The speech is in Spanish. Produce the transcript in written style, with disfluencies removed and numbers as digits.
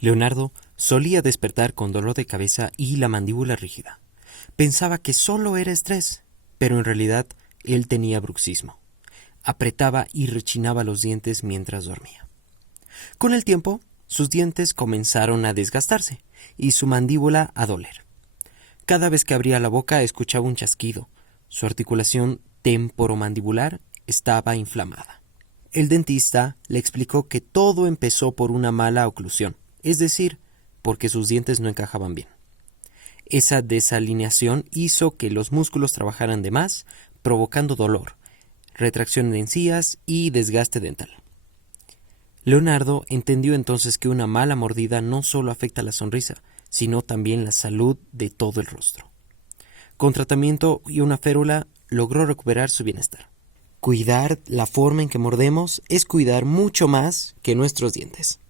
Leonardo solía despertar con dolor de cabeza y la mandíbula rígida. Pensaba que solo era estrés, pero en realidad él tenía bruxismo. Apretaba y rechinaba los dientes mientras dormía. Con el tiempo, sus dientes comenzaron a desgastarse y su mandíbula a doler. Cada vez que abría la boca escuchaba un chasquido. Su articulación temporomandibular estaba inflamada. El dentista le explicó que todo empezó por una mala oclusión, es decir, porque sus dientes no encajaban bien. Esa desalineación hizo que los músculos trabajaran de más, provocando dolor, retracción de encías y desgaste dental. Leonardo entendió entonces que una mala mordida no solo afecta la sonrisa, sino también la salud de todo el rostro. Con tratamiento y una férula logró recuperar su bienestar. Cuidar la forma en que mordemos es cuidar mucho más que nuestros dientes.